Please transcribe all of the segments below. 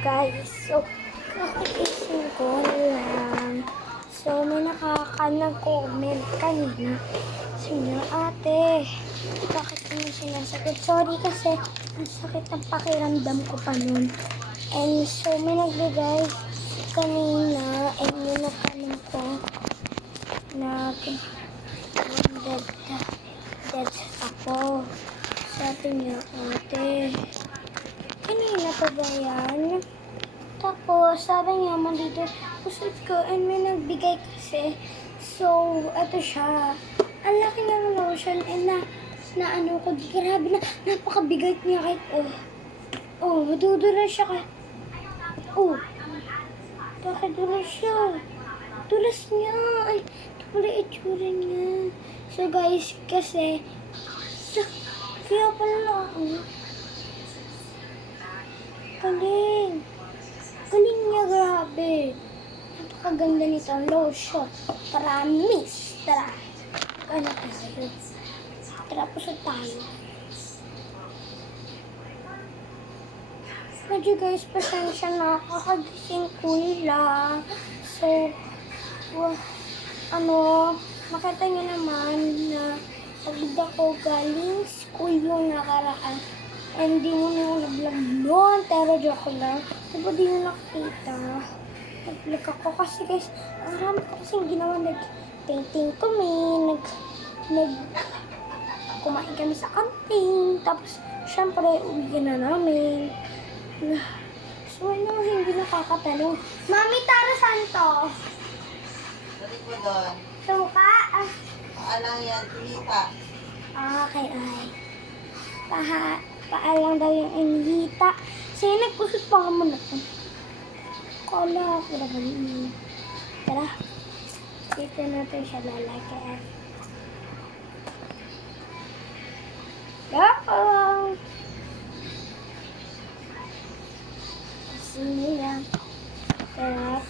guys. So, kakaisip ko lang. So, may nag-comment kanina. Sabi niya, ate, bakit mo sinasagot? Sorry kasi, ang sakit ng pakiramdam ko pa nun. And so, may nagbigay kanina, and yun na tanong ko, dead ako. Sabi niya, ate, kanina pa ba yan? Tapos, sabi niya, mandito, kusot ko, and may nagbigay kasi. So, ito siya. Ang laki ng lotion, and na ano ko, grabe na, napakabigat niya kahit, madudula siya kahit, bakit dula siya? Dulas niya, ay, ito pala itsura niya. So, guys, kasi, kaya pala ako. Galing niya, grabe. Napakaganda nito ang lotion. Promise. Tara. Ano tayo? Tara, pusod tayo. Medyo guys, pasensya na. Kakagising ko lang. So, nakita niyo naman na pagod ako galing school yung nakaraan. And di mo na yung nag-vlog noon, pero joke lang. Diba di mo nakita? Nag-vlog ako kasi guys, marami ko kasing ginawa. Nag-painting kami, kumain kami sa camping. Tapos, syempre, uwi na namin. So, hindi nakakatanong. Mami, Tara, saan to? Dali po doon. Suka? Paalang yan, tulita. Okay, ay. Paalang daw yung inhita. Sa'yo, nagpusot pa ka muna po. Kala, pura ba yun? Tara. Dito natin siya lalagyan. Go! Sige lang. Tara.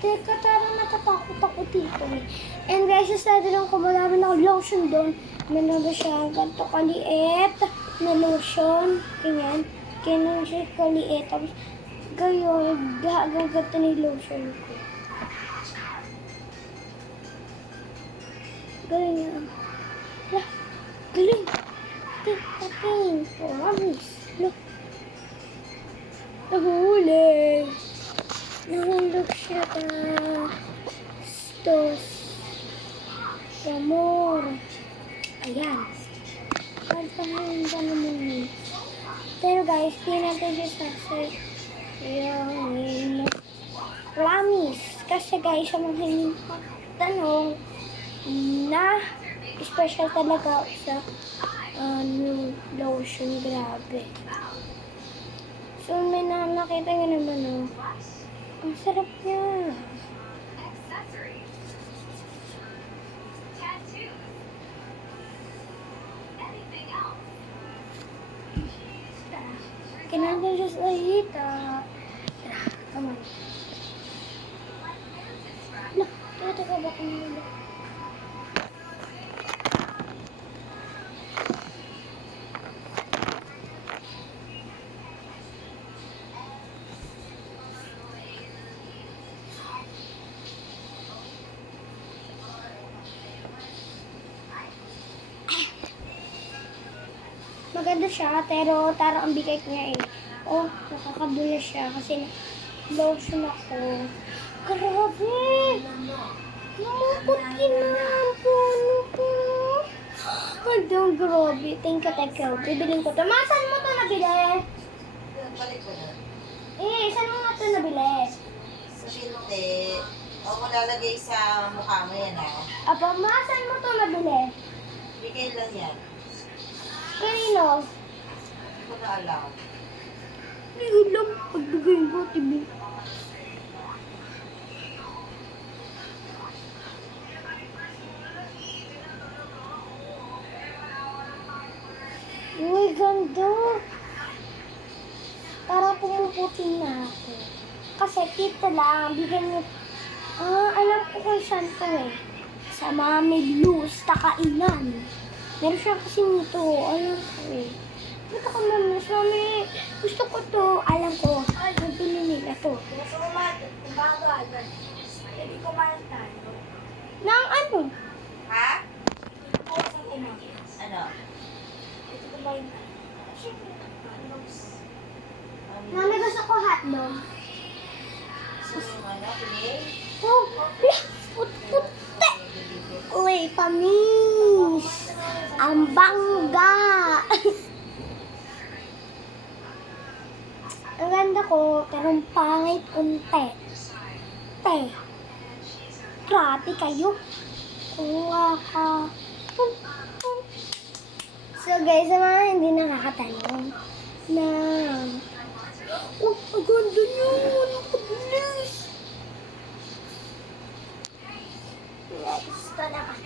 Teka, Tara, natatakot ako dito eh. And guys, sasabi lang ko, marami na lotion doon. Meron na siya ganito kaliit na lotion. Ganyan. Ganyan siya kaliit. Tapos, gayon, gagagata na yung lotion ko. Galing yan. Galing. Tapin. Promise. Look. Nahuli. Nahulog siya ka. Stos. Amor. Ayan. Pantahan ba naman yun? Pero guys, di natin siya sasay. Yung promise. Kasi guys, sa mga hindi tanong na special talaga sa lotion. Grabe. So, may nakita nyo naman, ang sarap niya. Kinagin siya sa hita. Come on. Teka, baka nila. Maganda siya, pero tara ang bigay niya eh. Nakakadula siya kasi lotion ako. Grabe! Namuputi na po. Ang grabe. Thank you. Bibilin ko to. Saan mo to nabili? Balik ko na. Saan mo nga to nabili? Sa binte. O mo lalagay sa mukha mo yan, Apa, saan mo to nabili? Bigay lang yan. Kanino? Hindi ko na alam. Hindi alam. Pagbigay ko, tibi. Uy, ganda. Parang pumuputi na ako. Kasi dito lang, bigyan niyo. Alam ko kung saan to eh. Sa Mami Blues, Takainan. Meron siya kasi nito. Alam ko eh. Ito ka mami. Mami, gusto ko to. Alam ko. Nabili nila to. Gusto ko magagad. Hindi kumain tayo. Nang ano? Ha? Ito sa kumain. Ano? Ito kumain tayo. Siyempre, hotdogs. Ano? Mami, gusto ko hotdog. Gusto mo ano? Pilay? Oh, put-putte. Uy, pamis. Ang bangga. Ang ganda ko, pero ang pangit unti. Grabe kayo. Kuha ka. So guys, sa mga hindi nakakatanong na ang ganda niyo. Ang goodness. Next, ito na ka.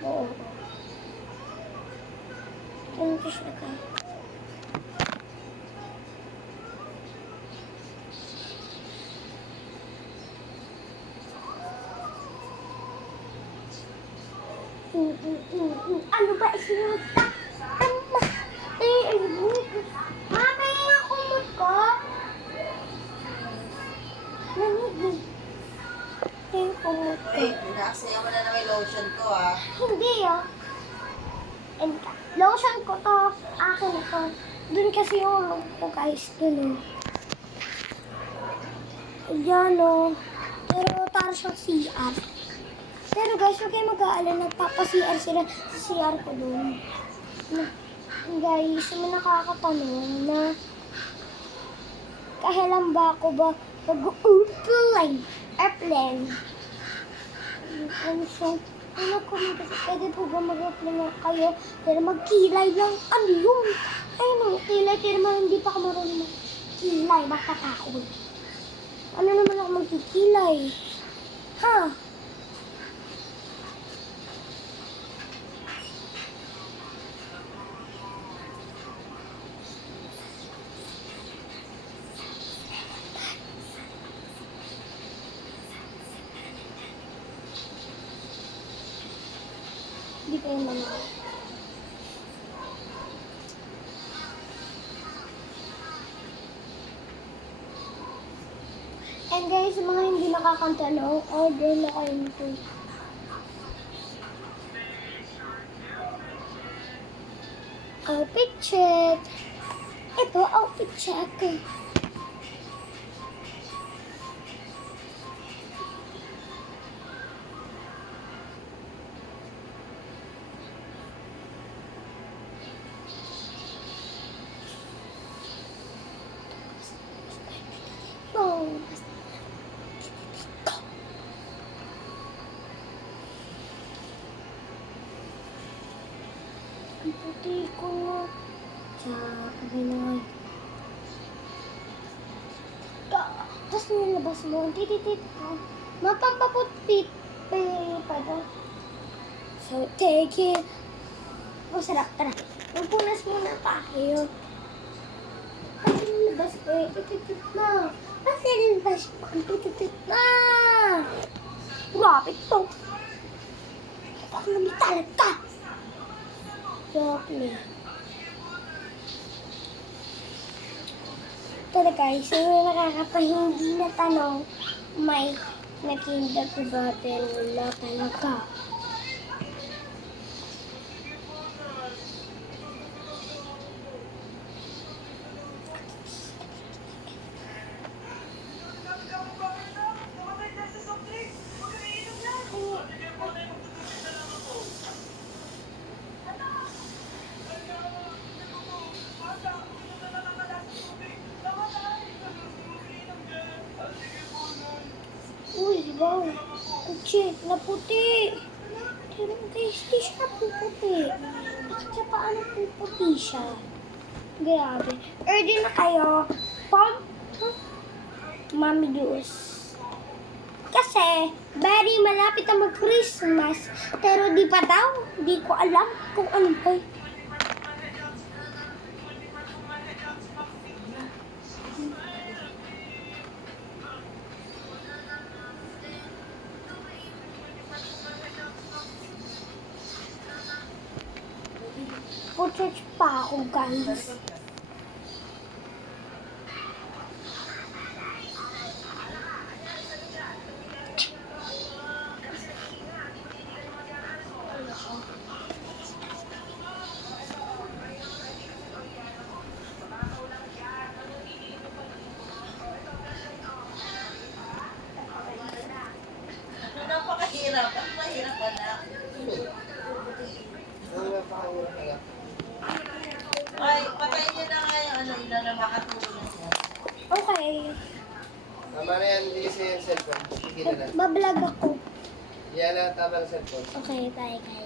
Oo. Pintish na ka. Ano ba isinuta? Mama, yung kumot ko. Nanigig. Yung kumot ko. Wait, nakasaya mo na na may lotion ko ah. Hindi ah. And lotion ko to. Akin ito. Dun kasi yung loob ko guys. Dun oh. Yan oh. Pero para siyang CR. Pero guys, huwag kayo mag-aalala. Nagpapa-CR sila sa CR ko dun. Guys, may nakakatanong na kahilan ba ako ba mag-airplane? And so, ano ko kasi pwede po ba mag-airplane kayo? Pero magkilay lang. Ano yun? Ayun o, kilay. Pero hindi pa ako marunong magkilay. Makatakot. Ano naman ako magkikilay? Ha? Hindi ko yung mga. And guys, sa mga hindi nakakantanong, order na kayo nito. Outfit check. Ito, outfit check. Oh, ang puti ko. Tsaka, gano'n. Tapos nilabas mo, tititit ko. Mapampaputit pa daw. So, take it. Oh, sarap. Tara. Magpunas muna tayo. Kasi nilabas ko eh. Tititit na. Kasi nilabas ko. Tititit na. Grabe ito. Baka namitalag ka. Joke me. Pero guys, yung nakakapahindi na tanong, may nakinda ko ba? Pero wala talaga. Uy, wow. Kutsi, naputi. Pero guys, di siya puputi. Bakit siya paano puputi siya? Grabe. Order na kayo. Pag Mami Juice. Kasi, very malapit na mag-Christmas. Pero di pa daw. Di ko alam kung ano ba. Magpo-church pa ako, guys. Ano napakahirap? Ano mahirap ba na? Ay, patayin niyo na nga yung ano, ilan na makatulong na siya. Okay. Tama na yan, hindi kasi yung cellphone. Sige na lang. Bablog ako. Yan na, tama ang cellphone. Okay, bye guys.